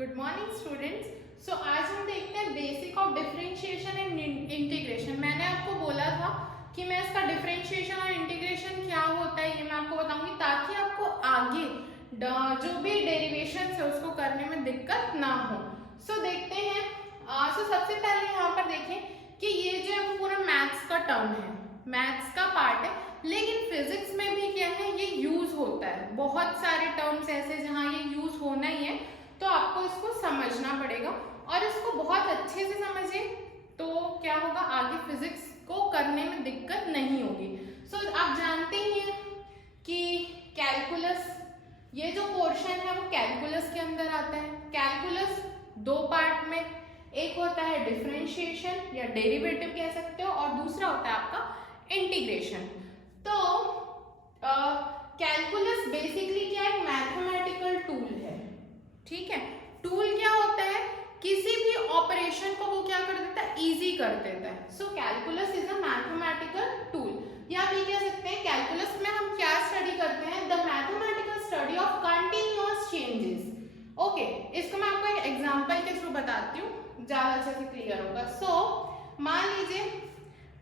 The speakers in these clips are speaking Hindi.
Good morning students. सो आज हम देखते हैं basic of differentiation and integration. मैंने आपको बोला था कि मैं इसका डिफरेंशिएशन और इंटीग्रेशन क्या होता है ये मैं आपको बताऊंगी, ताकि आपको आगे जो भी डेरिवेशन है उसको करने में दिक्कत ना हो। सो देखते हैं। सबसे पहले यहाँ पर देखें कि ये जो है पूरा मैथ्स का टर्म है, मैथ्स का पार्ट है, लेकिन फिजिक्स में भी क्या है ये यूज होता है। बहुत सारे टर्म्स ऐसे जहाँ ये यूज होना ही है, तो आपको इसको समझना पड़ेगा और इसको बहुत अच्छे से समझिए, तो क्या होगा आगे फिजिक्स को करने में दिक्कत नहीं होगी। सो आप जानते ही हैं कि कैलकुलस, ये जो पोर्शन है वो कैलकुलस के अंदर आता है। कैलकुलस दो पार्ट में, एक होता है डिफरेंशिएशन या डेरिवेटिव कह सकते हो, और दूसरा होता है आपका इंटीग्रेशन। तो कैलकुलस बेसिकली क्या है, मैथमेटिकल टूल है। ठीक है, टूल क्या होता है, किसी भी ऑपरेशन को वो क्या कर देता है, इजी कर देता है। So calculus is a mathematical tool. या आप ये कह सकते हैं कैलकुलस में हम क्या स्टडी करते हैं, the mathematical study of continuous changes. Okay, इसको मैं आपको एक एग्जांपल के थ्रू बताती हूँ, ज्यादा अच्छे से क्लियर होगा। सो मान लीजिए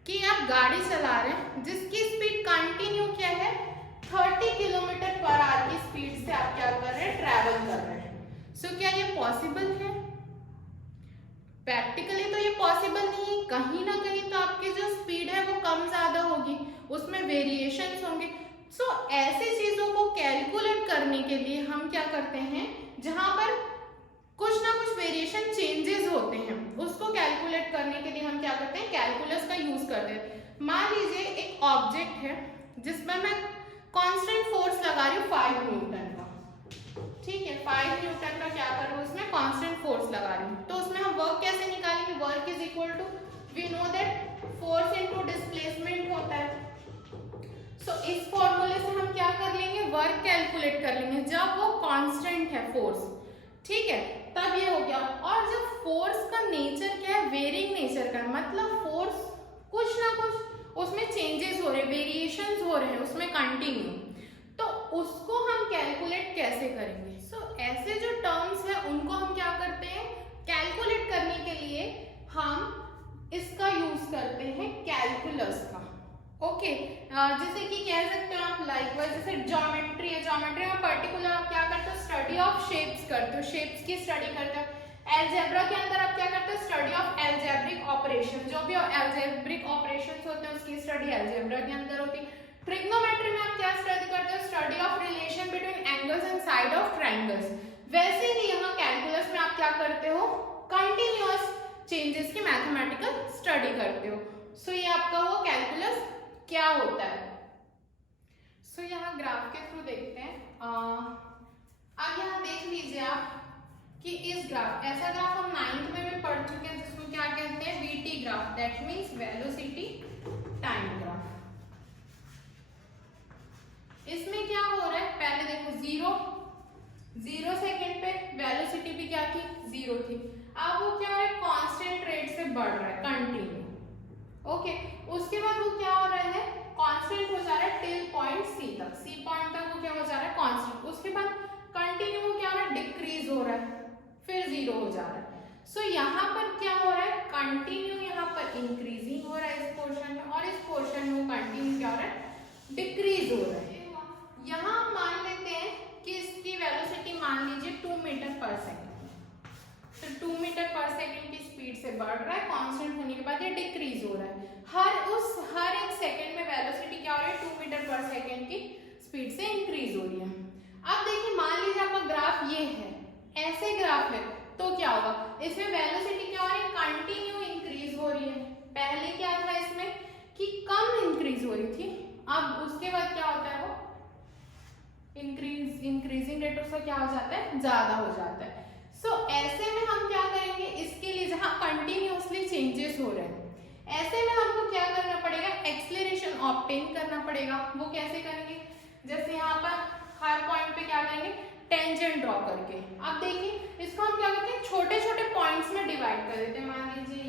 कि आप गाड़ी चला रहे हैं जिसकी स्पीड कंटिन्यू क्या है, 30 किलोमीटर पर आवर की स्पीड से आप क्या कर रहे हैं, ट्रैवल कर रहे हैं। सो क्या ये पॉसिबल है? प्रैक्टिकली तो ये पॉसिबल नहीं है। कहीं ना कहीं तो आपकी जो स्पीड है वो कम ज्यादा होगी, उसमें वेरिएशंस होंगे। सो ऐसी चीजों को कैलकुलेट करने के लिए हम क्या करते हैं, जहां पर कुछ ना कुछ वेरिएशन चेंजेस होते हैं, उसको कैलकुलेट करने के लिए हम क्या करते हैं, कैलकुलस का यूज करते हैं। मान लीजिए एक ऑब्जेक्ट है जिसमें मैं कांस्टेंट फोर्स लगा रही हूँ 5 न्यूटन का। ठीक है, 5 न्यूटन का क्या कर रही हूँ, उसमें कांस्टेंट फोर्स लगा रही हूँ। तो उसमें हम वर्क कैसे निकालेंगे, work is equal to, we know that force into displacement होता है। सो इस फॉर्मूले से हम क्या कर लेंगे, वर्क कैलकुलेट कर लेंगे जब वो कांस्टेंट है फोर्स। ठीक है, तब ये हो गया। और जब फोर्स का नेचर क्या है, वेरिंग नेचर का, मतलब फोर्स कुछ ना कुछ उसमें चेंजेस हो रहे हैं, वेरिएशंस हो रहे हैं उसमें कंटिन्यू, तो उसको हम कैलकुलेट कैसे करेंगे। सो ऐसे जो टर्म्स हैं उनको हम क्या करते हैं, कैलकुलेट करने के लिए हम इसका यूज करते हैं, कैलकुलस का। ओके, जैसे कि कह सकते हो आप लाइकवाइज, जैसे ज्योमेट्री है, ज्योमेट्री में पर्टिकुलर आप क्या करते हो, स्टडी ऑफ शेप्स करते हो, शेप्स की स्टडी करते हो। एलजेब्रा के अंदर आप क्या करते हो, स्टडी ऑफ एल्जेब्रिक ऑपरेशन, जो भी एल्जेब्रिक ऑपरेशंस होते हैं उसकी स्टडी एलजेब्रा के अंदर होती है। ट्रिग्नोमेट्री में आप क्या स्टडी करते हो, study of relation between angles and side of triangles. वैसे ही यहाँ कैलकुलस में आप क्या करते हो, कंटिन्यूअस चेंजेस की मैथमेटिकल स्टडी करते हो। सो ये आपका वो कैलकुलस क्या होता है। सो यहाँ ग्राफ के थ्रू देखते हैं। अब यहाँ देख लीजिए आप कि इस ग्राफ, ऐसा ग्राफ हम 9th में भी पढ़ चुके हैं जिसको क्या कहते हैं, VT graph, that means velocity time graph. इसमें क्या हो रहा है, पहले देखो 0 सेकेंड पे वेलोसिटी भी क्या थी, 0 थी। अब वो क्या हो रहा है, कांस्टेंट रेट से बढ़ रहा है, कंटिन्यू। ओके, उसके बाद वो क्या हो रहा है, कांस्टेंट हो जा रहा है टिल पॉइंट सी तक, सी पॉइंट तक वो क्या हो जा रहा है, कांस्टेंट। उसके बाद कंटिन्यू वो क्या हो रहा है, डिक्रीज हो रहा है, फिर 0 हो जा रहा है। सो यहाँ पर क्या हो रहा है, कंटिन्यू यहाँ पर इंक्रीजिंग हो रहा है इस पोर्शन में, और इस पोर्शन में कंटिन्यू क्या हो रहा है, डिक्रीज हो रहा है। यहाँ मान लेते हैं कि इसकी वेलोसिटी मान लीजिए 2 मीटर पर सेकेंड, तो 2 मीटर पर सेकेंड की स्पीड से बढ़ रहा है, कांस्टेंट होने के बाद ये डिक्रीज हो रहा है। हर एक सेकेंड में वेलोसिटी क्या हो रही है, 2 मीटर पर सेकेंड की स्पीड से इंक्रीज हो रही है। अब देखिए, मान लीजिए आपका ग्राफ ये है, ऐसे ग्राफ है, तो क्या होगा, इसमें वेलोसिटी क्या हो रही है, कंटिन्यू इंक्रीज हो रही है। पहले क्या था इसमें कि कम इंक्रीज हो रही थी, अब उसके बाद क्या होता है, वो इंक्रीजिंग रेट उसका क्या हो जाता है, ज्यादा हो जाता है। सो ऐसे में हम क्या करेंगे, इसके लिए जहां कंटिन्यूअसली चेंजेस हो रहे हैं, ऐसे में हमको क्या करना पड़ेगा, एक्सेलरेशन ऑब्टेन करना पड़ेगा। वो कैसे करेंगे, जैसे यहाँ पर हर पॉइंट पे क्या करेंगे, टेंजेंट ड्रॉ करके। अब देखिए इसको हम क्या करते हैं, छोटे छोटे पॉइंट्स में डिवाइड कर देते हैं। मान लीजिए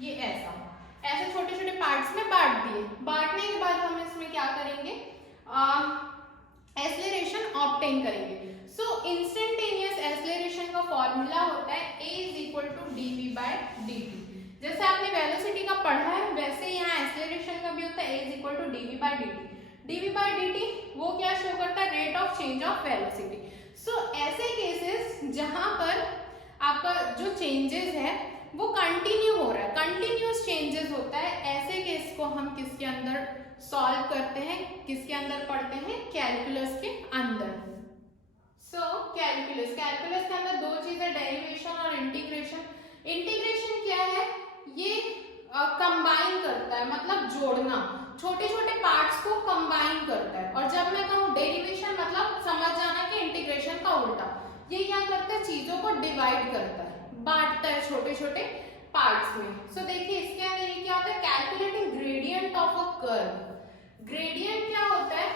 ये ऐसे छोटे छोटे पार्ट्स में बांट दिए। बांटने के बाद हम इसमें क्या करेंगे, एक्सेलरेशन ऑब्टेन करेंगे। सो इंस्टेंटेनियस फॉर्मूला होता है a is equal to dv/dt। जैसे आपने वेलोसिटी का पढ़ा है वैसे यहाँ एक्सेलरेशन का भी होता है a is equal to dv/dt। dv/dt वो क्या शो करता है, rate of change of velocity. So ऐसे केसेस जहां पर आपका जो चेंजेस है वो कंटिन्यू हो रहा है, कंटिन्यूअस चेंजेस होता है, ऐसे केस को हम किसके अंदर सॉल्व करते हैं, किसके अंदर पढ़ते हैं, कैलकुलस के अंदर। सो कैलकुलस के अंदर दो चीजें, डेरिवेशन और इंटीग्रेशन। इंटीग्रेशन क्या है, ये कंबाइन करता है, मतलब जोड़ना, छोटे छोटे पार्ट्स को कंबाइन करता है। और जब मैं कहूँ डेरिवेशन मतलब समझ जाना कि इंटीग्रेशन का उल्टा, ये क्या करता है, चीजों को डिवाइड करता है, बांटता है छोटे छोटे पार्ट्स में। सो देखिए इसके अंदर ये क्या होता है, calculating gradient of a curve. Gradient क्या होता है,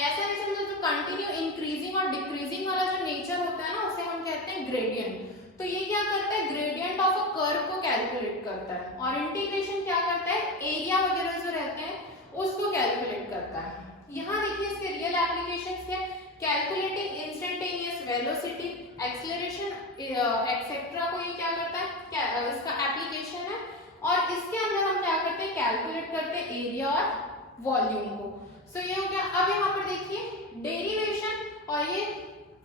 ऐसा नहीं जो कंटिन्यू इंक्रीजिंग और डिक्रीजिंग वाला जो नेचर होता है ना, उसे हम कहते हैं ग्रेडियंट। तो ये क्या करता है, ग्रेडियंट ऑफ अ कर्व को कैलकुलेट करता है। और इंटीग्रेशन क्या करता है, एरिया वगैरह जो रहते हैं उसको कैलकुलेट करता है। यहाँ देखिए इसके रियल एप्लीकेशंस क्या, calculating instantaneous velocity, acceleration etcetera को ये क्या करता है, क्या इसका एप्लीकेशन है। और इसके अंदर हम क्या करते हैं, कैलकुलेट करते हैं एरिया और वॉल्यूम को। सो ये हो गया। अब यहाँ पर देखिए डेरिवेशन और ये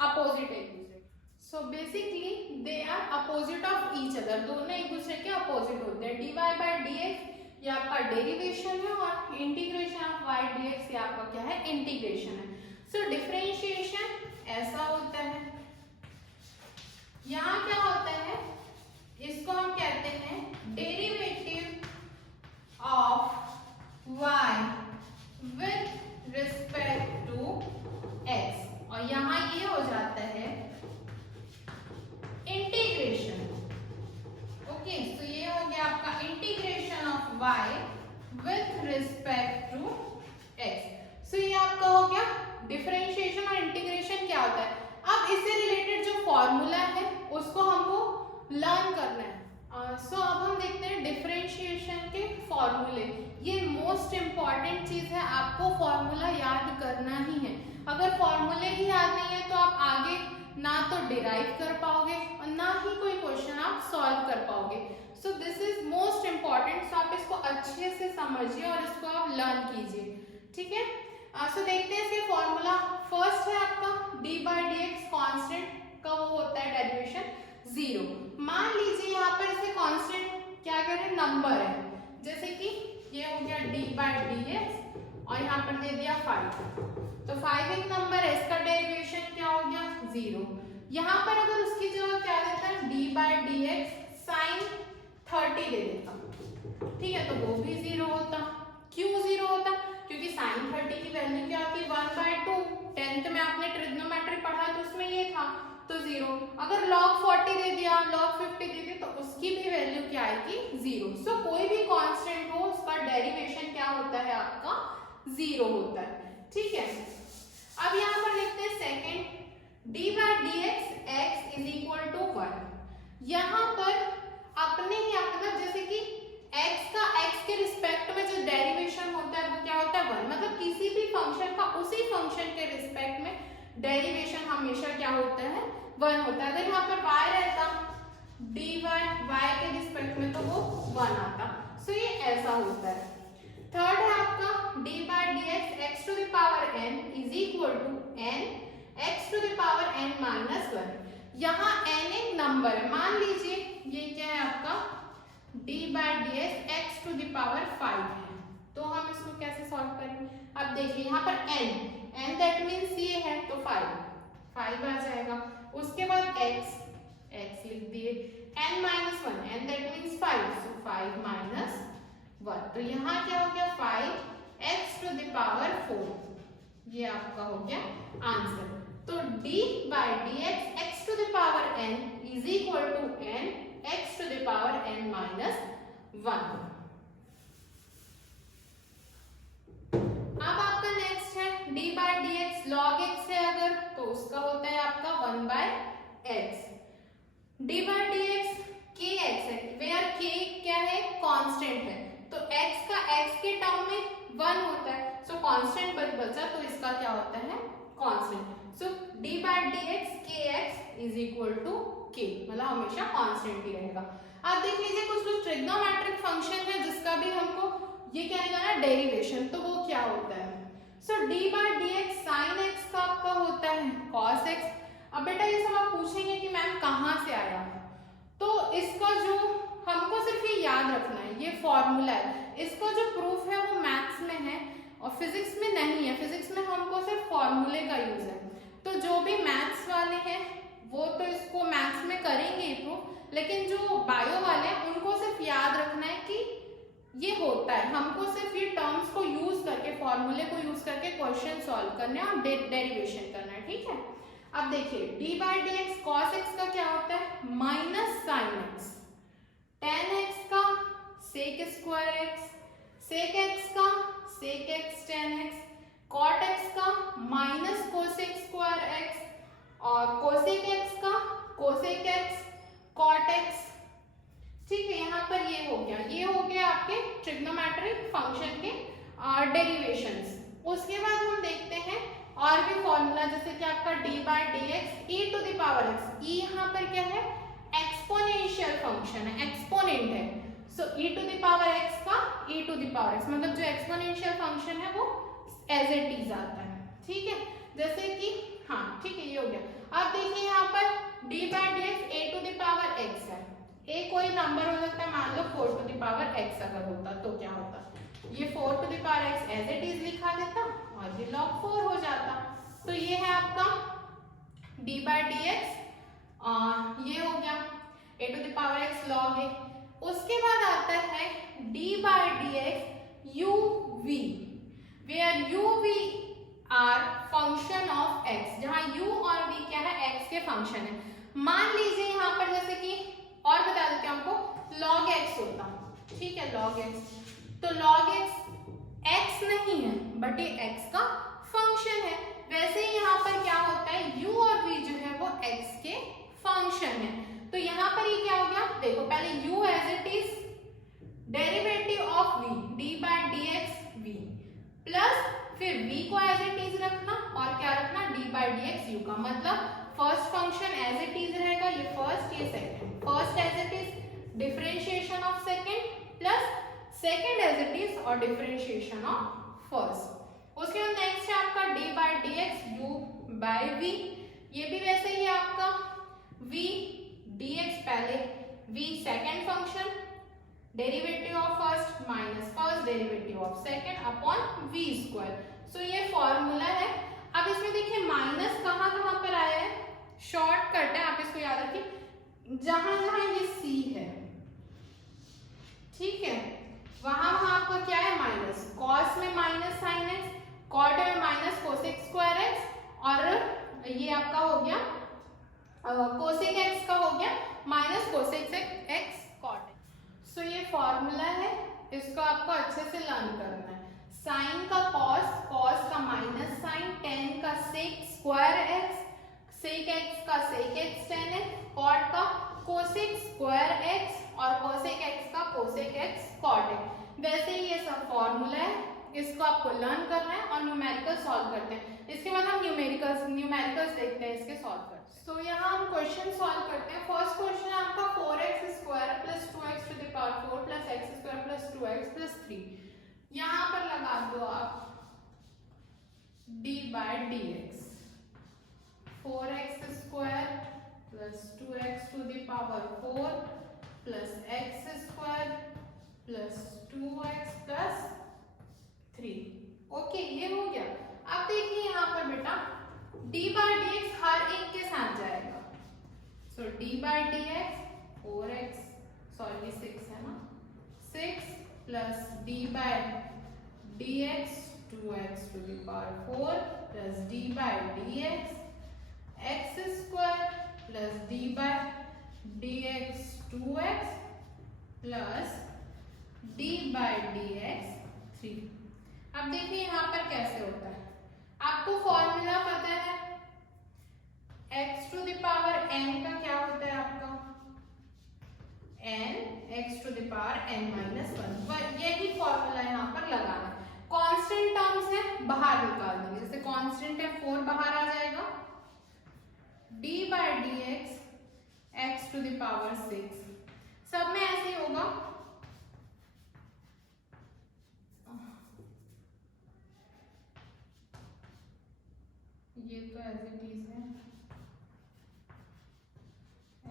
अपोजिट है एक दूसरे। So basically they are opposite of each other, दोनों एक दूसरे के अपोजिट होते हैं। dy/dx ये आपका डेरिवेशन है और इंटीग्रेशन ऑफ y dx ये आपका क्या है, इंटीग्रेशन है। सो डिफरेंशिएशन ऐसा होता है, यहाँ क्या होता है, इसको हम कहते हैं derivative of y with respect to x, और यहाँ ये हो जाता है इंटीग्रेशन। ओके, तो ये हो गया आपका integration of y with respect to x। So ये आपका हो गया डिफरेंशिएशन। और इंटीग्रेशन क्या होता है, अब इससे रिलेटेड जो फॉर्मूला है उसको हमको लर्न करना है। सो अब हम देखते हैं डिफरेंशिएशन के फॉर्मूले। ये मोस्ट इंपॉर्टेंट चीज है, आपको फॉर्मूला याद करना ही है। अगर फॉर्मूले ही याद नहीं है तो आप आगे ना तो डिराइव कर पाओगे और ना ही कोई क्वेश्चन आप सॉल्व कर पाओगे। So this is most important. So आप इसको अच्छे से समझिए और इसको आप लर्न कीजिए, ठीक है। सो देखते हैं इसके फॉर्मूला। फर्स्ट है आपका d/dx कांस्टेंट का वो होता है डेरिवेशन 0। मान लीजिए यहाँ पर इसे कांस्टेंट क्या कह रहे हैं, नंबर है, जैसे कि ये हो गया d/dx और यहाँ पर दे दिया 5, तो 5 एक नंबर है, इसका डेरिवेशन क्या हो गया 0। यहाँ पर अगर उसकी जगह क्या देता है, d/dx sin 30 दे देता, ठीक है, तो वो भी 0 होता। क्यों 0 होता, क्योंकि sin 30 की वैल्यू क्या आती है 1/2। 10th में आपने ट्रिग्नोमेट्री पढ़ा तो उसमें ये था, तो 0। अगर log 40 दे दिया, log 50 दे दिया, तो उसकी भी वैल्यू क्या आएगी 0। सो कोई भी कांस्टेंट हो उसका डेरिवेशन क्या होता है आपका 0 होता है, ठीक है। अब यहाँ पर लिखते हैं second, d/dx x is equal to 1। यहाँ पर अपने ही मतलब जैसे कि x के रिस्पेक्ट में जो डेरिवेशन होता है वो क्या होता है 1, मतलब किसी भी फंक्शन का उसी फंक्शन के रिस्पेक्ट में डेरिवेशन हमेशा क्या होता है 1 होता है। अगर यहाँ पर y रहता dy y के रिस्पेक्ट में तो वो 1 आता। सो ये ऐसा होता है। थर्ड है आपका d/dx x to the power n is equal to n x to the power n minus 1। यहाँ n एक नंबर है, मान लीजिए ये क्या है आपका d/dx x to the power 5 है, तो हम इसको कैसे सॉल्व करेंगे। अब देखिए यहाँ पर n दैट मीन्स ये है तो 5 आ जाएगा। उसके बाद x लिख दिए, n minus 1 n that means 5, so 5 minus 1, तो यहाँ क्या हो गया 5x टू द पावर 4, ये आपका हो गया आंसर। तो d/dx x to the power n is equal to n x to the power n minus 1। अब आपका नेक्स्ट है d/dx log x है अगर, तो उसका होता है आपका 1/x। d/dx kx है, वेयर k क्या है, कांस्टेंट है, तो x का x के टर्म में 1 होता है, सो कांस्टेंट बचा तो इसका क्या होता है constant. So d by d x के एक्स इज इक्वल टू के, मतलब हमेशा कांस्टेंट ही रहेगा। अब देख लीजिए कुछ ट्रिग्नोमेट्रिक फंक्शन है जिसका भी हमको ये कहेगा ना डेरिवेशन, तो वो क्या होता है। So d by d x sine x का आपका होता है कॉस एक्स। अब बेटा ये सब आप पूछेंगे कि मैम कहाँ से आया, तो इसका जो हमको सिर्फ ये याद रखना है, ये फॉर्मूला है, इसका जो प्रूफ है वो मैथ्स में है और फिजिक्स में नहीं है। फिजिक्स में हमको सिर्फ फॉर्मूले का यूज है, तो जो भी मैथ्स वाले हैं वो तो इसको मैथ्स में करेंगे ही प्रूफ, लेकिन जो बायो वाले हैं उनको सिर्फ याद रखना है कि ये होता है। हमको सिर्फ ये टर्म्स को यूज करके, फॉर्मूले को यूज करके क्वेश्चन सॉल्व करने और डेरिवेशन करना है, ठीक है। अब देखिए d by d x cos x का क्या होता है minus sine x, tan x का sec square x, sec x का sec x tan x, cot x का माइनस कोसेक स्क्वायर एक्स और कोसेक एक्स का कोसेक एक्स कॉट एक्स, ठीक है। यहाँ पर ये हो गया, ये हो गया आपके ट्रिग्नोमेट्रिक फंक्शन के डेरिवेशंस। उसके बाद हम देखते हैं और भी फॉर्मूला, जैसे कि आपका d by d x e to the power x, e यहाँ पर क्या है एक्सपोनेंशियल फंक्शन है, एक्सपोनेंट है। So e to the power x का e to the power x, मतलब जो एक्सपोनेंशियल फंक्शन है वो एज इट इज आता है, ठीक है। जैसे कि हाँ ठीक है, ये हो गया। अब देखिए यहाँ पर d by d x a to the power x है, ए कोई नंबर हो सकता है, मान लो 4 टू द पावर एक्स अगर होता तो क्या होता, ये 4 to the power x as it is लिखा देता और ये log 4 हो जाता। तो ये है आपका डी बाय डी एक्स, ये हो गया a to the power x log a. उसके बाद आता है d by d x u v, where u v are function of x, जहां यू और वी क्या है एक्स के फंक्शन है। मान लीजिए यहाँ पर जैसे कि और बता देते हैं हमको log x होता, ठीक है log x, तो log x x नहीं है बट ये x का फंक्शन है। वैसे ही यहाँ पर क्या होता है u और v जो है वो x के फंक्शन है। तो यहाँ पर ये क्या हो गया, देखो पहले u as it is derivative of v d by d x v, plus फिर v को एज इट इज रखना और क्या रखना d by d x u का, मतलब first function as it is रहेगा, ये फर्स्ट ये second, first as it is differentiation of second plus second as it is और डिफरेंशिएशन ऑफ फर्स्ट। उसके बाद नेक्स्ट है आपका d by d x u bye v, ये भी वैसे ही आपका v dx पहले v second function derivative of first minus first derivative of second upon v square. So ये फॉर्मूला है। अब इसमें देखिए माइनस कहाँ कहाँ पर आया है, शॉर्टकट है, आप इसको याद रखिए, जहां जहां ये c है, ठीक है, वहां वहां आपका क्या है माइनस, cos में माइनस साइन एक्स, cot में माइनस कोसेक स्क्वायर एक्स और ये आपका हो गया कोसेक एक्स का हो गया माइनस कोसेक एक्स कॉट। सो ये फॉर्मूला है, इसको आपको अच्छे से लर्न करना है। साइन का कॉस, कॉस का माइनस साइन, टेन का sec square x, sec x का sec x tan x, cot का कोसेक स्क्वायर एक्स और कोसेक एक्स का कोसेक एक्स कॉट एक्स। वैसे ही ये सब फॉर्मूला है, इसको आपको लर्न करना है और न्यूमेरिकल सॉल्व करते हैं। इसके बाद हम न्यूमेरिकल्स देखते हैं, इसके सॉल्व करते हैं। तो यहाँ हम क्वेश्चन सॉल्व करते हैं। फर्स्ट क्वेश्चन है आपका 4x square plus 2x to the power 4 plus x square plus 2x plus 3। यहाँ पर लगा दो आप d by d x, 4x square plus 2x to the power 4 plus x square plus 2x plus 3। Okay, ये हो गया। अब देखिए यहाँ पर बेटा d बाय डी एक्स हर एक के साथ जाएगा। So d by d x 4x, sorry 6 है ना, 6 plus d by d x 2x to the power 4 plus d by d x x square plus d by d x 2x plus d by d x 3। अब देखिए यहाँ पर कैसे होता है, आपको फॉर्मूला पता है x to the power n का क्या होता है आपका n, x to the power n minus 1। यही फॉर्मूला यहाँ पर लगाना है। कांस्टेंट टर्म्स है बाहर निकाल देंगे, जैसे कांस्टेंट है 4 बाहर आ जाएगा d by D x to the power 6। सब में ऐसे ही होगा। ये तो एज इट इज है,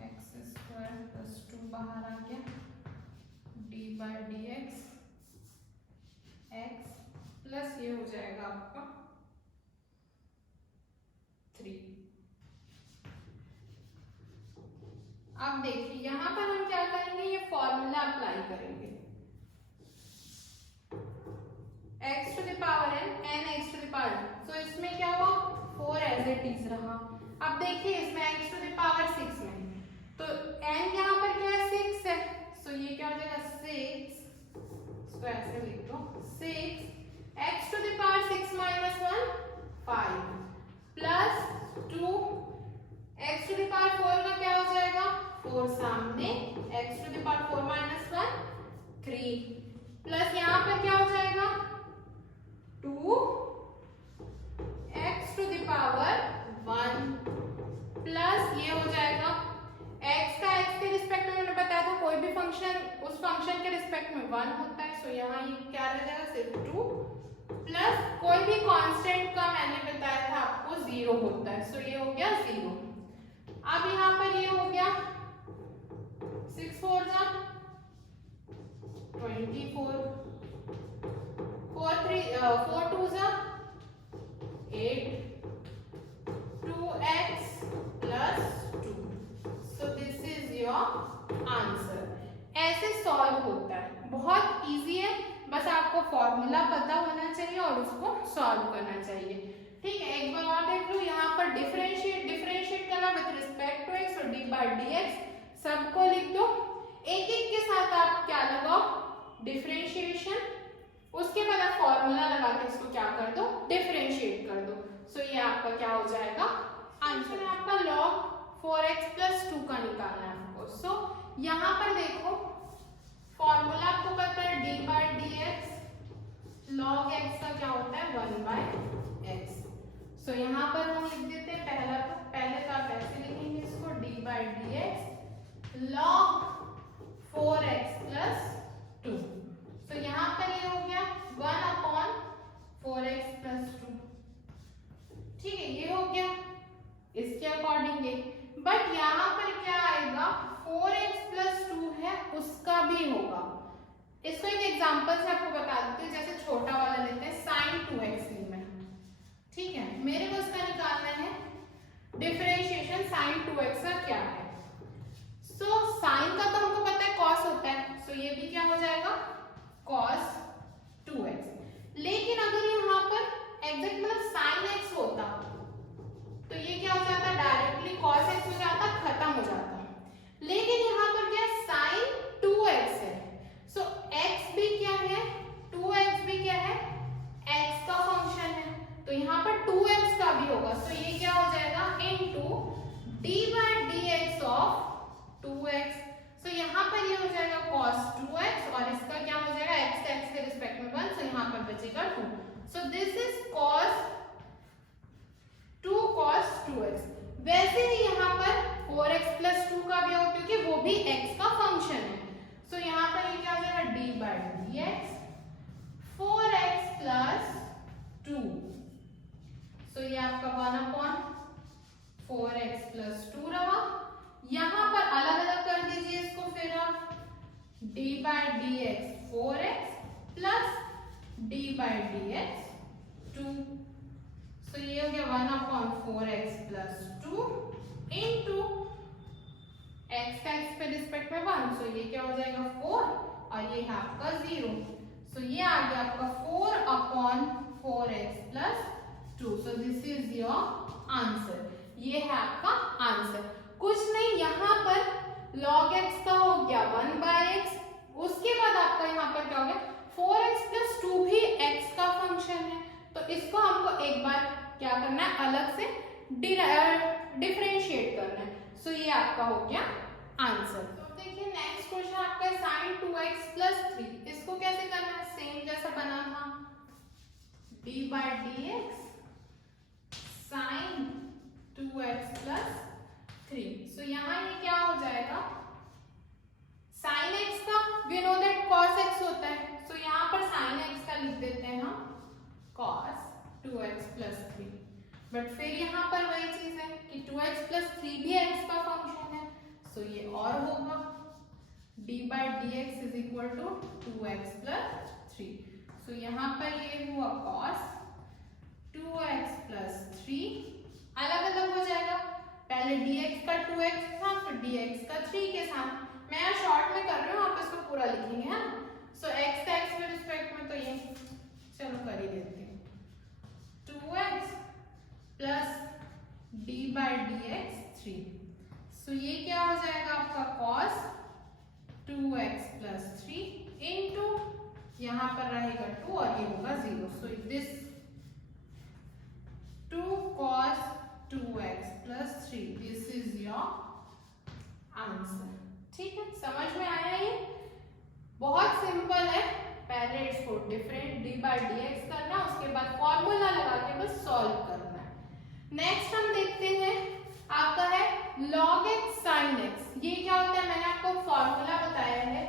एक्स स्क्वायर प्लस 2 बाहर आ गया, d by D x plus ये हो जाएगा आपका 3। अब देखिए यहां पर हम क्या करेंगे, ये फॉर्मूला अप्लाई करेंगे, x to the power n x to the power, तो इसमें क्या हुआ 4 एज इट इज रहा। अब देखिए इसमें x टू द पावर 6 में, तो n यहाँ पर क्या है 6 है, तो ये क्या हो जाएगा 6, इसको ऐसे लिख दो 6 x to the power 6 minus 1 5 plus 2 x to the power 4 का क्या हो जाएगा 4 सामने, x to the power 4 minus 1 3 plus यहाँ पर क्या हो जाएगा 2 x to the power 1 plus ये हो जाएगा x का x के रिस्पेक्ट में मैंने बताया था कोई भी फंक्शन उस फंक्शन के रिस्पेक्ट में 1 होता है, सो यहाँ ये क्या रह जाएगा सिर्फ 2 प्लस कोई भी कांस्टेंट का मैंने बताया था आपको 0 होता है, सो ये हो गया 0। अब यहाँ पर ये हो गया 6 4 जा 24 4 2 जा 8 2x plus 2, so this is your answer। ऐसे सॉल्व होता है, बहुत इजी है, बस आपको फॉर्मूला पता होना चाहिए और उसको सॉल्व करना चाहिए। ठीक है, एक बार और देख लो, यहाँ पर डिफरेंशिएट करना विद रिस्पेक्ट टू x और डी बाई डी एक्स सबको लिख दो, एक एक के साथ आप क्या लगाओ डिफरेंशिएशन, उसके बाद आप फॉर्मूला लगा के इसको क्या कर दो डिफरेंशिएट कर दो, सो ये आपका क्या हो जाएगा आंसर है आपका log 4x plus 2 का निकालना है आपको। सो यहाँ पर देखो फॉर्मूला आपको पता है d by D x, log x का क्या होता है 1 बाई एक्स। सो यहाँ पर हम लिख देते हैं पहले तो आप ऐसे लिखेंगे इसको d by D x log 4x plus 2। तो यहाँ पर ये हो गया 1 अपॉन 4x plus 2, ठीक है ये हो गया इसके अकॉर्डिंग, बट यहाँ पर क्या आएगा 4x plus 2 है उसका भी होगा। इसको एक एग्जांपल से आपको बता देते हैं, जैसे छोटा वाला लेते हैं sin 2x में, ठीक है मेरे को इसका निकालना है डिफरेंशिएशन sin 2x का क्या है। सो sin का तो हमको पता है cos होता है, सो ये भी क्या हो जाएगा cos 2x, लेकिन अगर यहाँ पर एग्जैक्ट मतलब sin x होता तो ये क्या हो जाता डायरेक्टली cos x हो जाता, खत्म हो जाता, लेकिन यहाँ पर क्या sin 2x है, सो x भी क्या है 2x भी क्या है x का फंक्शन है, तो यहाँ पर 2x का भी होगा, सो ये क्या हो जाएगा into d by D x of 2x, सो यहाँ पर ये हो जाएगा cos 2x और इसका क्या हो जाएगा x के रिस्पेक्ट में 1, सो यहाँ पर बचेगा 2, सो this is cos 2 cos 2x। वैसे ही यहाँ पर 4x plus 2 का भी होगा क्योंकि वो भी x का फंक्शन है, सो यहाँ पर ये क्या हो जाएगा d by D x 4x plus 2, सो ये आपका 1 अपॉन 4x plus 2 रहा। यहाँ पर अलग अलग कर दीजिए इसको, फिर आप d by D x 4x plus d by D X 2, तो ये हो गया 1 upon 4x plus 2 into x का x पे रिस्पेक्ट में 1, सो ये क्या हो जाएगा 4 और ये है आपका 0, सो ये आ गया आपका 4 upon 4x plus 2, so this is your answer, ये है आपका आंसर। कुछ नहीं, यहाँ पर log x का हो गया 1 बाई x, उसके बाद आपका यहाँ पर क्या हो गया 4x plus 2 भी x का फंक्शन है, तो इसको हमको एक बार क्या करना है अलग से डिफरेंशिएट करना है, सो ये आपका हो गया आंसर। तो देखिए नेक्स्ट क्वेश्चन आपका है sin 2x plus 3, इसको कैसे करना है सेम जैसा बना था d by D x sin 2x plus 3। So यहाँ ये क्या हो जाएगा, साइन एक्स का we know that cos x होता है, सो यहाँ पर साइन एक्स का लिख देते हैं हम कॉस 2x प्लस 3। बट फिर यहाँ पर वही चीज है कि 2x प्लस 3 भी x का फंक्शन है, सो ये और होगा d by D x is equal to 2x plus 3। So यहाँ पर ये हुआ cos 2x प्लस 3, अलग अलग हो जाएगा, पहले dx का 2x था फिर dx का 3 के साथ। मैं यहाँ शॉर्ट में कर रही हूँ, आप इसको पूरा लिखेंगे है ना। सो x का x में रिस्पेक्ट में तो ये चलो कर ही देते हैं 2x plus d by D x 3। सो ये क्या हो जाएगा आपका cos 2x प्लस 3 इंटू यहाँ पर रहेगा 2 और ये होगा 0। So this 2 cos 2x plus 3, this is your answer. ठीक है, समझ में आया ये? बहुत सिंपल है, पहले इसको different d by D x करना, उसके बाद फॉर्मूला लगा के बस सॉल्व करना है। नेक्स्ट हम देखते हैं आपका है log x sin x। ये क्या होता है, मैंने आपको फॉर्मूला बताया है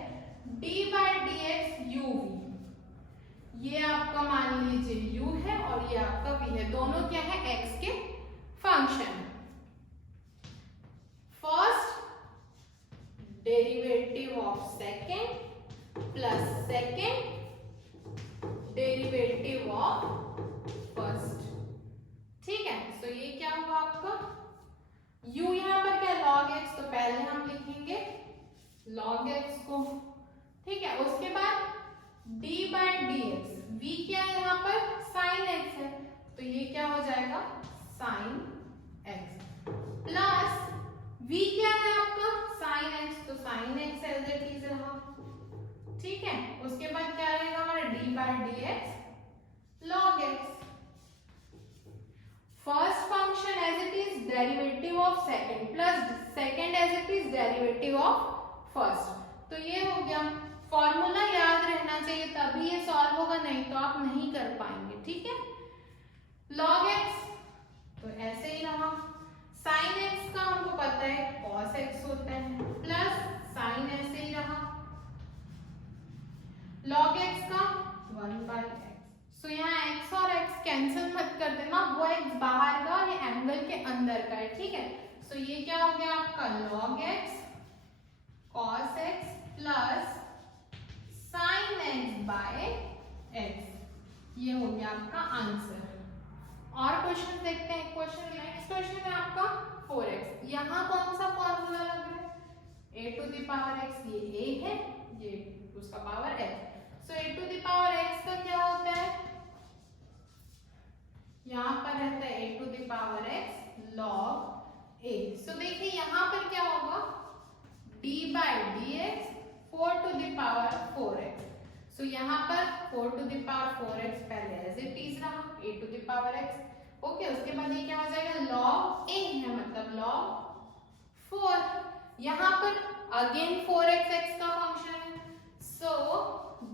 d by D x u v। ये आपका मान लीजिए u है और ये आपका v है, दोनों क्या है x के फंक्शन है। First derivative of second plus second derivative of first. ठीक है, सो ये क्या हुआ आपका u, यहाँ पर क्या log x, तो पहले हम लिखेंगे log x को, ठीक है। उसके बाद d by D x, v क्या है यहाँ पर sin x है, तो ये क्या हो जाएगा sin x प्लस v क्या है आपका sin x, तो sin x as it is रहा। ठीक है, उसके बाद क्या रहेगा हमारा d by D x log x। First function as it is derivative of second plus second as it is derivative of first, तो ये हो गया। फॉर्मूला याद रहना चाहिए तभी ये सॉल्व होगा, नहीं तो आप नहीं कर पाएंगे। ठीक है, log x तो ऐसे ही रहा, sin x का हमको पता है cos x होता है, प्लस sin ऐसे ही रहा, log x का 1 बाई x। सो यहाँ x और x कैंसिल मत कर देना, वो x बाहर का और ये एंगल के अंदर का है। ठीक है, सो ये क्या हो गया आपका log x cos x plus sin x by x, ये हो गया आपका आंसर। और क्वेश्चन देखते हैं, क्वेश्चन नेक्स्ट क्वेश्चन है आपका 4x। यहाँ कौन सा फॉर्मूला लग रहा है, a to the power x, ये a है, ये उसका power x। So a to the power x का क्या होता है, यहाँ पर रहता है a to the power x log a। So देखिए यहाँ पर क्या होगा d by D X 4 to the power 4x। So यहाँ पर 4 टू द पावर 4x पहले एज इट इज रहा a to the power x। Okay, उसके बाद ये क्या हो जाएगा log a है, मतलब log 4। यहाँ पर अगेन 4x x का फंक्शन है, so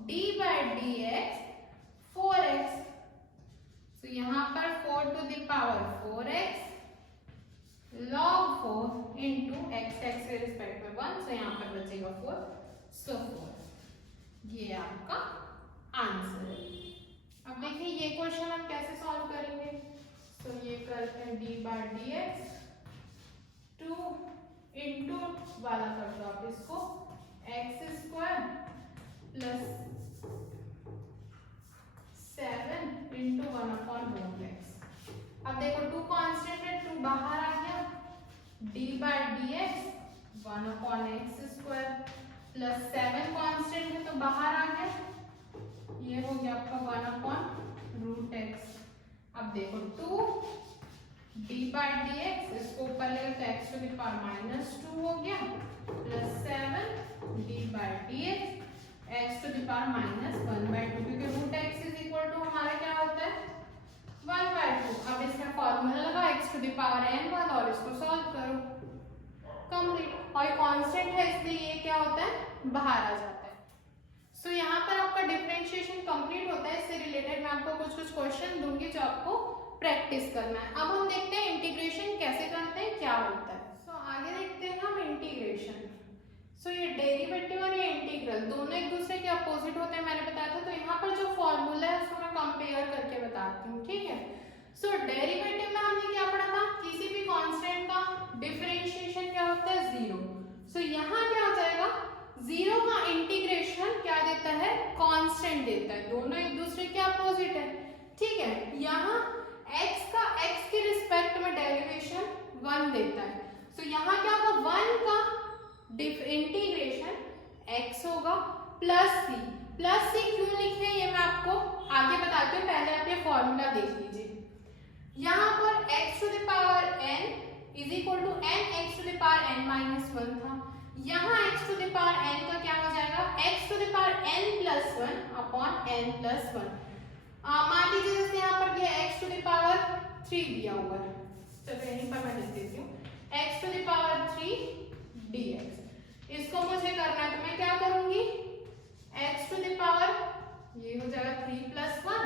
d by D x 4x। So यहाँ पर 4 to the power 4x log 4 into x के रिस्पेक्ट में 1, सो यहाँ पर बचेगा 4, सो 4। ये आपका आंसर है। अब देखिए ये क्वेश्चन हम कैसे सॉल्व करेंगे, तो ये करते हैं d by D X 2 into वाला कर दो आप इसको x square plus 7 into 1 upon root x। अब देखो 2 कांस्टेंट है, 2 बाहर आ गया, d by D x 1 upon x square plus 7 constant है तो बाहर आ गया, ये हो गया आपका 1 अपॉन रूट एक्स। अब देखो 2 d बाई डी एक्स, इसको ऊपर ले तो x टू द पावर -2 हो गया, plus 7 d by D x x to the power -1/2, क्योंकि root x is equal to हमारा क्या होता है 1/2। अब इसका फॉर्मूला लगा x to the power n1 और इसको सॉल्व करो, कंप्लीट। और कांस्टेंट है इसलिए ये क्या होता है बाहर आ जाता है। सो यहाँ पर आपका डिफरेंशिएशन कंप्लीट होता है। इससे रिलेटेड मैं आपको कुछ क्वेश्चन दूंगी जो आपको प्रैक्टिस करना है। अब हम देखते हैं इंटीग्रेशन कैसे करते हैं, क्या होता है। सो आज आगे देखते हैं हम इंटीग्रेशन। सो ये डेरिवेटिव और ये इंटीग्रल दोनों एक दूसरे के अपोजिट होते हैं, मैंने बताया था। तो यहाँ पर जो फॉर्मूला है उसको मैं कंपेयर करके बताती हूँ, ठीक है। सो डेरिवेटिव में हमने क्या पढ़ा था, किसी भी कांस्टेंट का डिफरेंशिएशन क्या होता है, जीरो। सो यहाँ क्या हो जाएगा, जीरो का इंटीग्रेशन क्या देता है, कांस्टेंट देता है, दोनों एक दूसरे के अपोजिट है, ठीक है। यहाँ x का x के रिस्पेक्ट में डेरिवेशन 1 देता है। सो यहाँ क्या होगा, 1 का इंटीग्रेशन x होगा प्लस c। प्लस c क्यों लिखे ये मैं आपको आगे बताती हूँ, पहले आप ये फॉर्मूला देख लीजिए। यहाँ पर x to the power n is equal to n x to the power n minus 1 था। यहाँ x to the power n का क्या हो जाएगा, x to the power n plus 1 upon n plus 1। मान लीजिए जैसे यहाँ पर ये x टू द पावर 3 दिया हुआ है, चलो यहीं पर मैं लिख देती हूँ x to the power 3 dx। इसको मुझे करना है तो मैं क्या करूंगी, x टू द पावर ये हो जाएगा 3 plus 1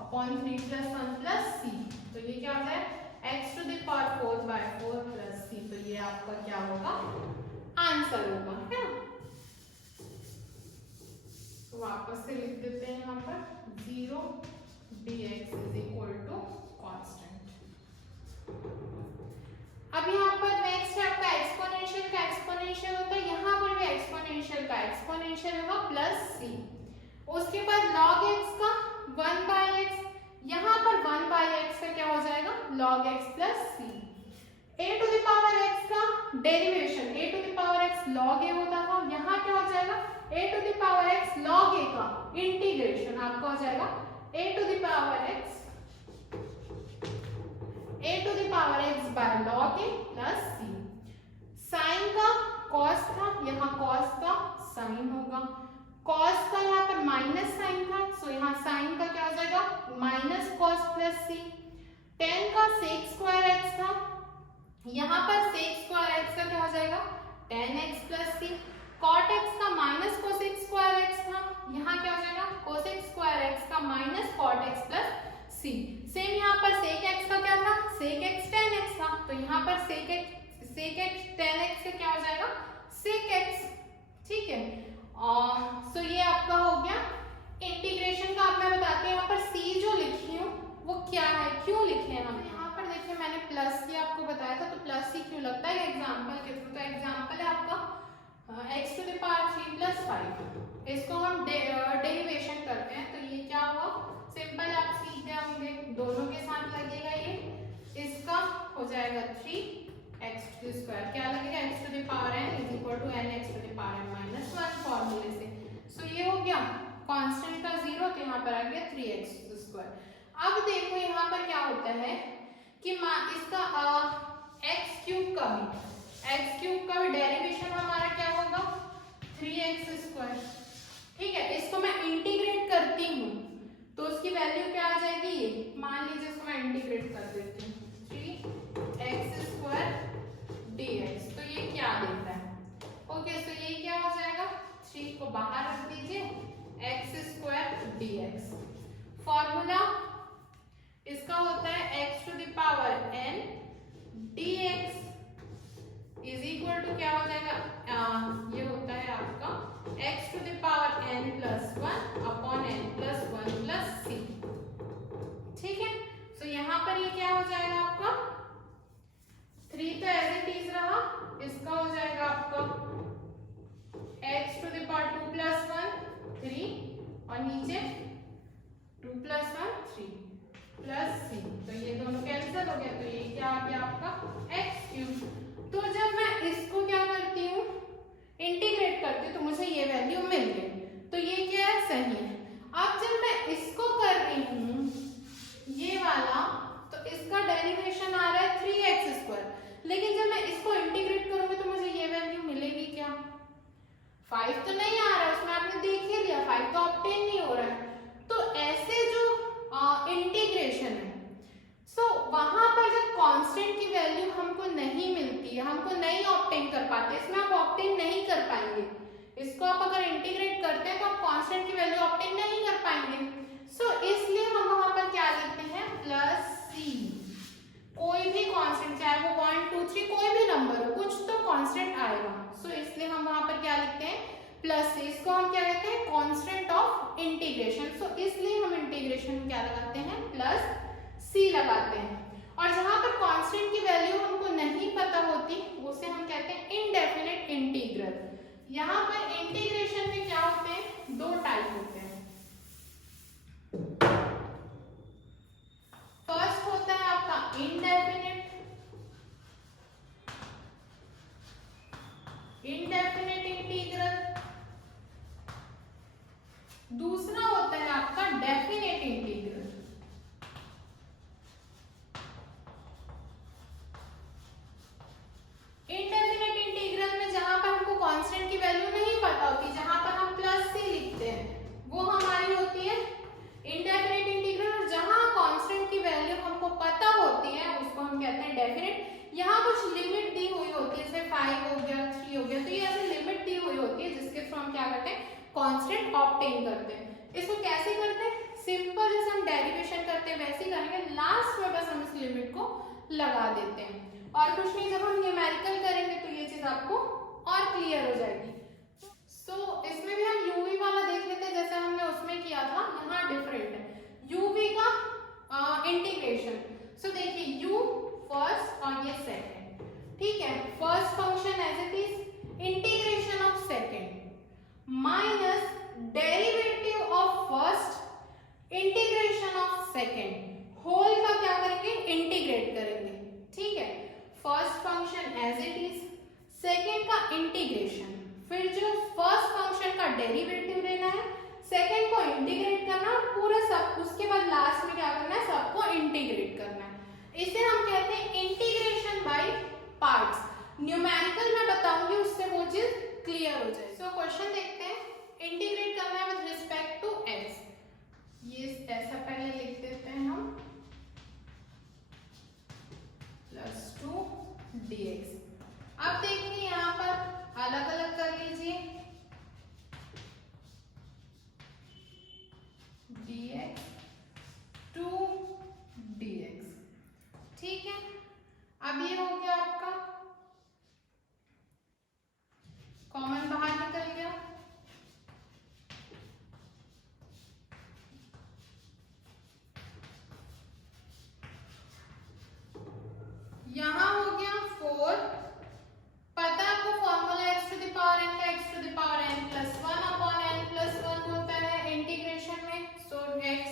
upon 3 plus 1 plus c। तो ये क्या हो जाएगा x to the power 4/4 plus c। तो ये आपका क्या होगा, आंसर होगा, है ना। तो वापस से लिख देते हैं यहाँ पर 0 dx is equal to constant. अब यहाँ पर नेक्स्ट है आपका एक्सपोनेंशियल का एक्सपोनेंशियल होता है, यहाँ पर भी एक्सपोनेंशियल का एक्सपोनेंशियल होगा प्लस c। उसके बाद log x का 1/x, यहाँ पर 1/x का क्या हो जाएगा, log x plus c। a to the power x का derivation, a to the power x log a होता था, यहाँ क्या हो जाएगा a to the power x log a का इंटीग्रेशन आपका हो जाएगा a to the power x by log a plus c। Sine का cos था, यहाँ cos का साइन होगा, cos का यहाँ पर माइनस साइन था, सो यहाँ साइन का क्या हो जाएगा minus cos plus c। tan का sec स्क्वायर x था, यहाँ पर sec स्क्वायर x का क्या हो जाएगा tan x plus c। cot x का माइनस cosec स्क्वायर x था, यहाँ क्या हो जाएगा cosec स्क्वायर x का minus cot x plus c। Same यहाँ पर sec x का क्या था, sec x tan x था, तो यहाँ पर sec x tan x का क्या हो जाएगा sec x, ठीक है। सो ये आपका हो गया इंटीग्रेशन का। आप मैं बताती हूँ यहाँ पर c जो लिखी हूँ वो क्या है, क्यों लिखे हैं हम। यहाँ पर देखिए मैंने प्लस c आपको बताया था, तो प्लस c क्यों लगता है एग्जाम्पल के थ्रू। तो एग्जाम्पल है आपका x to the power 3 plus 5, इसको हम डेरिवेशन करते हैं। तो ये क्या हुआ, सिंपल आप सीखते होंगे, दोनों के साथ लगेगा ये, इसका हो जाएगा 3x² क्या लगेगा x to the power n is equal to nx to the power n minus 1 फॉर्मूले से। सो ये हो गया कांस्टेंट का 0, तो यहाँ पर आ गया 3x²। अब देखो यहाँ पर क्या होता है कि इसका x³ का भी डेरिवेशन हमारा क्या होगा 3x², ठीक है। इसको मैं इंटीग्रेट करती हूँ तो उसकी वैल्यू क्या आ जाएगी, ये मान लीजिए इसको मैं इंटीग्रेट कर देती हूँ 3x² dx। तो ये क्या देता है, ओके। तो ये क्या हो जाएगा, 3 को बाहर रख दीजिए, x² dx। फॉर्मूला इसका होता है x to the power n dx is equal to क्या हो जाएगा, ये होता है आपका x to the power n plus 1 upon n plus 1 plus c, ठीक है। सो यहाँ पर ये क्या हो जाएगा आपका 3 तो एज इट इज रहा, इसका हो जाएगा आपका x to the power 2 plus 1 3 और नीचे 2 प्लस 1 3 प्लस c। तो ये दोनों कैंसिल हो गया, तो ये क्या आ गया आपका x³। तो जब मैं इसको क्या करती हूँ इंटीग्रेट करती हूँ तो मुझे ये वैल्यू मिल गई, तो ये क्या है सही है। अब जब मैं इसको कर रही हूँ ये वाला, तो इसका डेरिवेशन आ रहा है 3x², लेकिन जब मैं इसको इंटीग्रेट करूंगी तो मुझे ये वैल्यू मिलेगी क्या, 5 तो नहीं आ रहा है, उसमें आपने देख ही लिया 5 तो ऑब्टेन नहीं हो रहा है। तो ऐसे जो इंटीग्रेशन है, सो वहां पर जब कांस्टेंट की वैल्यू हमको नहीं मिलती है, हमको नहीं ऑब्टेन कर पाते, इसमें आप ऑब्टेन नहीं कर पाएंगे। इसको आप अगर इंटीग्रेट करते हैं तो आप कांस्टेंट की वैल्यू ऑब्टेन नहीं कर पाएंगे। सो इसलिए हम वहां पर क्या लिखते हैं प्लस c। कोई भी कांस्टेंट, चाहे वो 1 2 3 कोई भी नंबर हो, कुछ तो कांस्टेंट आएगा। सो इसलिए हम वहां पर क्या लिखते हैं, प्लस से। इसको हम क्या कहते हैं, कांस्टेंट ऑफ इंटीग्रेशन। सो इसलिए हम इंटीग्रेशन में क्या लगाते हैं, प्लस सी लगाते हैं। और जहां पर कांस्टेंट की वैल्यू हमको नहीं पता होती, उसे हम कहते हैं इनडेफिनिट इंटीग्रल। यहाँ पर इंटीग्रेशन में क्या होते हैं, दो टाइप होते हैं। फर्स्ट होता है आपका इंडेफिनिट इंटीग्रल, दूसरा होता है आपका डेफिनेट इंटीग्रल। इंडेफिनेट इंटीग्रल में जहां पर हमको कांस्टेंट की वैल्यू नहीं पता होती, जहां पर हम प्लस सी लिखते हैं, वो हमारी होती है इंडेफिनेट इंटीग्रल। और जहां कांस्टेंट की वैल्यू हमको पता होती है, उसको हम कहते हैं डेफिनेट। यहाँ कुछ लिमिट दी हुई होती है, जैसे 5 हो गया, 3 हो गया, तो ये ऐसे लिमिट दी हुई होती है जिसके थ्रू हम क्या करते हैं, कांस्टेंट ऑब्टेन करते हैं। इसको कैसे करते हैं, सिंपल जैसे हम डेरिवेशन करते हैं वैसे ही करेंगे, लास्ट में बस हम इस लिमिट को लगा देते हैं और कुछ नहीं। जब हम न्यूमेरिकल करेंगे तो ये चीज आपको और क्लियर हो जाएगी। सो इसमें भी हम यूवी वाला देख लेते हैं, जैसे हमने उसमें किया था, यहाँ डिफरेंट है यूवी का इंटीग्रेशन। सो देखिए यू फर्स्ट और ये सेकंड, ठीक है। First function as it is integration of second minus derivative of first integration of second, whole का क्या करेंगे, इंटीग्रेट करेंगे, ठीक है। First function as it is, second का इंटीग्रेशन, फिर जो फर्स्ट फंक्शन का डेरिवेटिव लेना है, सेकंड को इंटीग्रेट करना, पूरा सब, उसके बाद लास्ट में क्या करना है, सबको इंटीग्रेट करना है। इसे हम कहते हैं इंटीग्रेशन बाय पार्ट्स। न्यूमेरिकल में बताऊंगी, उससे वो चीज क्लियर हो जाए। सो क्वेश्चन देखते हैं, इंटीग्रेट करना है विद रिस्पेक्ट टू एक्स। ये ऐसा पहले लिख देते हैं हम, +2 dx। अब देखिए यहाँ पर अलग अलग कर लीजिए, dx 2 dx, ठीक है। अब ये हो गया आपका कॉमन बाहर निकल गया, यहां हो गया 4। पता है आपको formula x to the power n का, x to the power n plus 1 upon n plus 1 होता है इंटीग्रेशन में। So x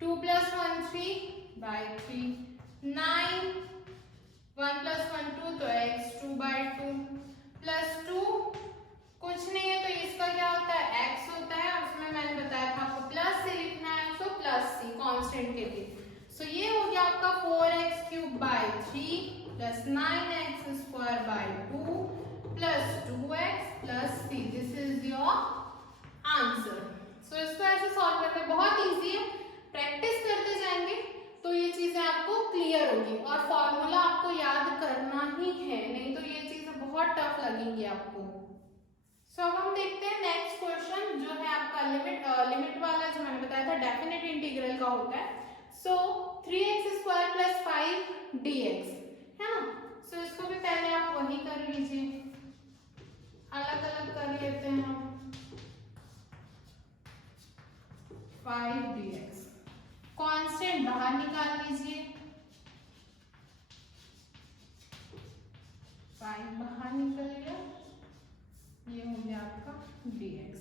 2 plus 1 3 by 3, 9 1 plus 1 2, तो x 2 बाय 2 प्लस 2 कुछ नहीं है, तो इसका क्या होता है, x होता है। उसमें मैंने बताया था आपको प्लस से लिखना है, सो प्लस सी कांस्टेंट के लिए। सो ये हो गया आपका 4x³ by 3 plus 9x² by 2 plus 2x plus 3। This is your answer. So इसको ऐसे सॉल्व करते हैं, बहुत इजी है, प्रैक्टिस करते जाएंगे तो ये चीजें आपको क्लियर होगी। और फॉर्मूला आपको याद करना ही है, नहीं तो ये चीजें बहुत टफ लगेंगी आपको। सो अब हम देखते हैं नेक्स्ट क्वेश्चन, जो है आपका लिमिट वाला, जो मैंने बताया था डेफिनेट इंटीग्रल का होता है। सो 3x² प्लस 5 dx है ना। सो इसको भी पहले आप वही कर लीजिए, अलग अलग कर लेते हैं हम। 5 dx, कांस्टेंट बाहर निकाल लीजिए, 5 बाहर निकल गया, ये हो गया आपका dx।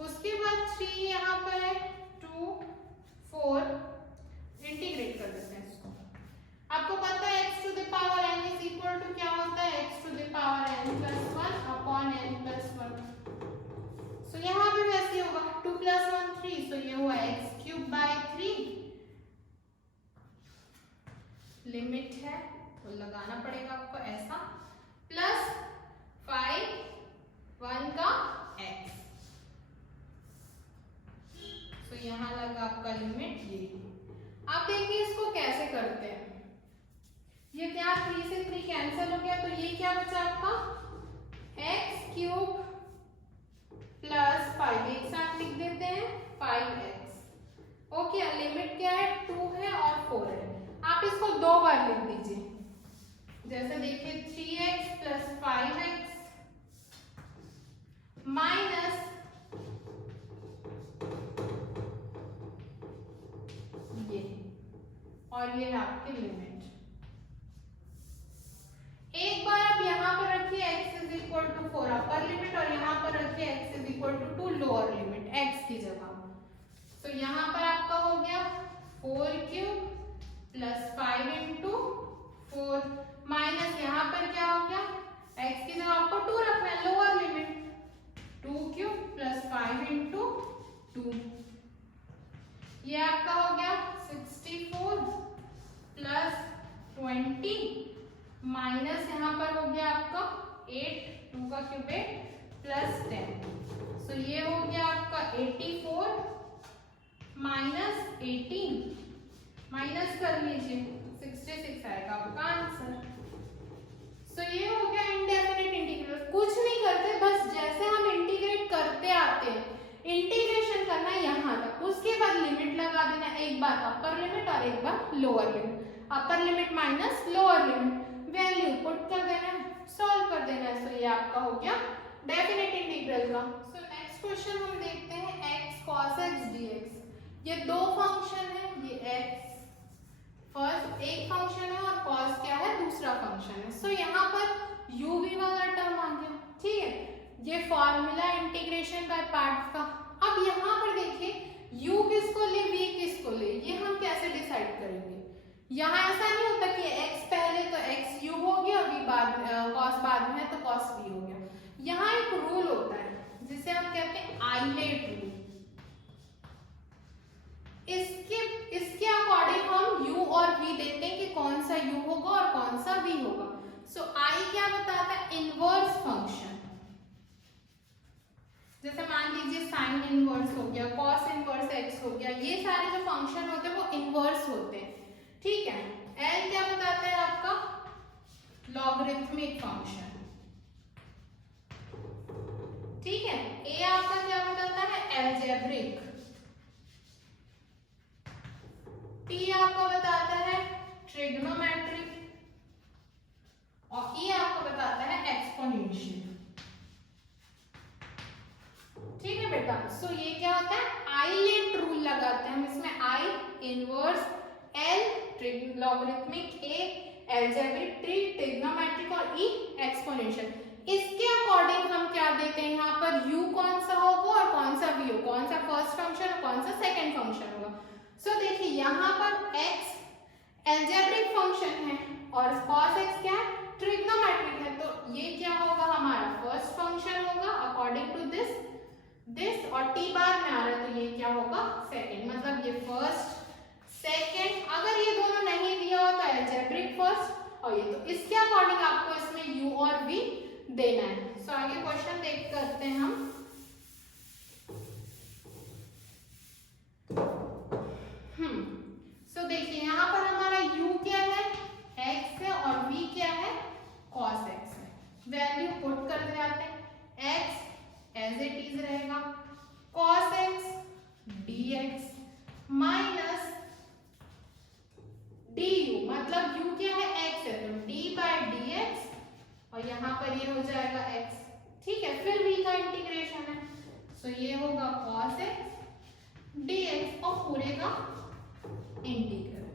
उसके बाद 3 यहाँ पर है, 2 4 इंटीग्रेट कर देते हैं इसको। आपको पता है x to the power n is equal to क्या होता है, x to the power n plus 1 upon n plus 1। So यहाँ पे वैसे होगा 2 प्लस 1 3, सो ये हुआ x³ बाय 3। लिमिट है तो लगाना पड़ेगा आपको ऐसा, प्लस 5 1 का x। सो यहाँ लगा आपका लिमिट ये। अब देखिए इसको कैसे करते हैं, ये क्या 3 से 3 कैंसिल हो गया, तो ये क्या बचा आपका x³ प्लस 5, एक साथ लिख देते हैं 5x। ओके, लिमिट क्या है 2 है और 4 है। आप इसको इसको 2 बार लिख दीजिए। जैसे देखिए 3x प्लस 5x माइनस ये, और ये है आपकी लिमिट। एक बार आप यहाँ पर रखिए x is equal to 4 upper limit, और यहाँ पर रखिए x is equal to 2 lower limit x की जगह। तो यहाँ पर आपका हो गया 4 क्यूब प्लस 5 इंटू 4 माइनस यहाँ पर क्या हो गया, x की जगह आपको 2 रखना है, lower limit 2 cube plus 5 into 2, ये आपका हो गया 64 प्लस 20 माइनस यहाँ पर हो गया आपका 8, 2 का क्यूब 8 प्लस 10, सो ये हो गया आपका 84 माइनस 18, माइनस कर लीजिए 66 आएगा आपका आंसर। सो ये हो गया इंडेफिनिट इंटीग्रल। कुछ नहीं करते, बस जैसे हम इंटीग्रेट करते आते हैं, इंटीग्रेशन करना है यहाँ तक, उसके बाद लिमिट लगा देना, एक बार अपर लिमिट और एक बार lower limit, upper limit minus lower limit, value put कर देना है, सॉल्व कर देना है। सो ये आपका हो गया डेफिनेट इंटीग्रल का। सो नेक्स्ट क्वेश्चन हम देखते हैं x cos x dx। ये दो फंक्शन है, ये x फर्स्ट एक फंक्शन है और cos क्या है, दूसरा फंक्शन है। सो यहाँ पर u v वाला टर्म आ गया, ठीक है, ये फॉर्मूला इंटीग्रेशन बाय पार्ट्स का। अब यहाँ पर देखिए u किसको ले, v किसको ले, ये हम कैसे डिसाइड करेंगे। यहाँ ऐसा नहीं होता कि x पहले तो x u हो गया और v बाद cos बाद में है तो cos v हो गया। यहाँ एक रूल होता है जिसे हम कहते हैं आइलेट रूल। इसके अकॉर्डिंग हम u और v देते हैं कि कौन सा u होगा और कौन सा v होगा। सो I क्या बताता है, इनवर्स फंक्शन। जैसे मान लीजिए साइन इनवर्स हो गया, कॉस इनवर्स x हो गया, ये सारे जो फंक्शन होते हैं वो इनवर्स होते हैं, ठीक है। L क्या बताता है आपका, लॉगरिथमिक फंक्शन, ठीक है। A आपका क्या बताता है, एल्जेब्रिक। T आपको बताता है ट्रिग्नोमेट्रिक, और E आपको बताता है एक्सपोनेंशियल, ठीक है बेटा। सो ये क्या होता है, आइलेट रूल लगाते हैं हम इसमें, I inverse, L logarithmic, A algebraic, T trigonometric और E एक्सपोनेंशियल। इसके अकॉर्डिंग हम क्या देते हैं, यहाँ पर u कौन सा होगा और कौन सा v होगा, कौन सा फर्स्ट फंक्शन और कौन सा सेकंड फंक्शन होगा। सो देखिए यहाँ पर x एल्जेब्रिक फंक्शन है और cos x क्या है, ट्रिग्नोमेट्रिक है, तो ये क्या होगा, हमारा फर्स्ट फंक्शन होगा अकॉर्डिंग टू दिस, और t बार में आ रहा है तो ये क्या होगा, सेकंड, मतलब ये फर्स्ट सेकंड। अगर ये दोनों नहीं दिया हो तो एल्जेब्रिक फर्स्ट और ये, तो इसके अकॉर्डिंग आपको इसमें u और v देना है। सो आगे क्वेश्चन देख करते हैं हम। सो देखिए यहाँ पर हमारा u क्या है, x है, और v क्या है, cos x है। वैल्यू पुट कर जाते हैं, x एज इट इज रहेगा, cos x dx minus du, मतलब u क्या है, x है, तो d बाय dx, और यहाँ पर ये हो जाएगा x, ठीक है। फिर v का इंटीग्रेशन है, सो ये होगा cos x dx और पूरे का integral.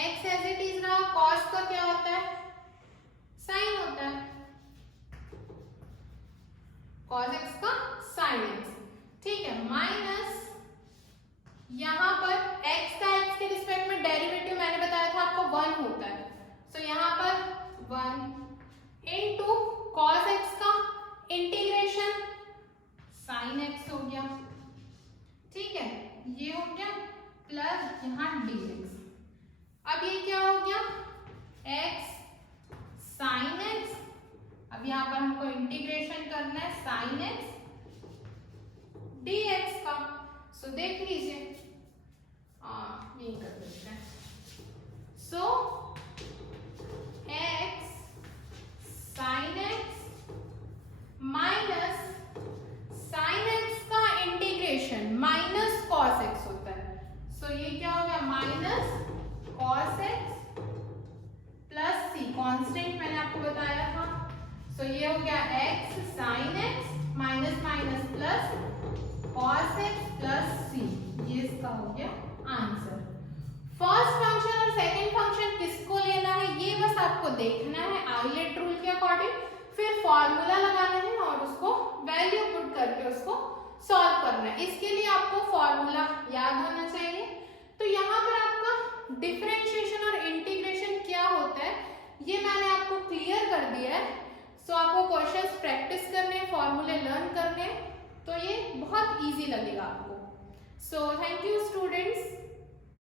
x as it is रहा, cos का क्या होता है, साइन होता है, cos x का साइन x, ठीक है, माइनस यहाँ पर x का x के रिस्पेक्ट में डेरिवेटिव मैंने बताया था आपको 1 होता है, सो यहाँ पर 1 इनटू cos x का इंटीग्रेशन sin x हो गया, ठीक है, ये हो गया प्लस यहाँ dx। अब ये क्या हो गया, x sin x, अब यहाँ पर हमको इंटीग्रेशन करना है sin x dx का। सो देख लीजिए, ये कर देते हैं, सो x sin x minus sin x का इंटीग्रेशन माइनस cos x होता है, सो ये क्या हो गया, minus cos x plus c, constant मैंने आपको बताया था। सो ये हो गया x sin x minus minus plus cos x plus c, ये इसका हो गया आंसर। फर्स्ट फंक्शन और सेकंड फंक्शन किसको लेना है ये बस आपको देखना है आइलेट रूल के अकॉर्डिंग, फिर फॉर्मूला लगाना है और उसको वैल्यू पुट करके उसको सॉल्व करना है। इसके लिए आपको फॉर्मूला याद होना चाहिए। तो यहाँ पर आपका डिफरेंशिएशन और इंटीग्रेशन क्या होता है ये मैंने आपको क्लियर कर दिया है। सो आपको क्वेश्चंस प्रैक्टिस करने हैं, फॉर्मूले लर्न करने हैं, तो ये बहुत इजी लगेगा आपको। So thank you students.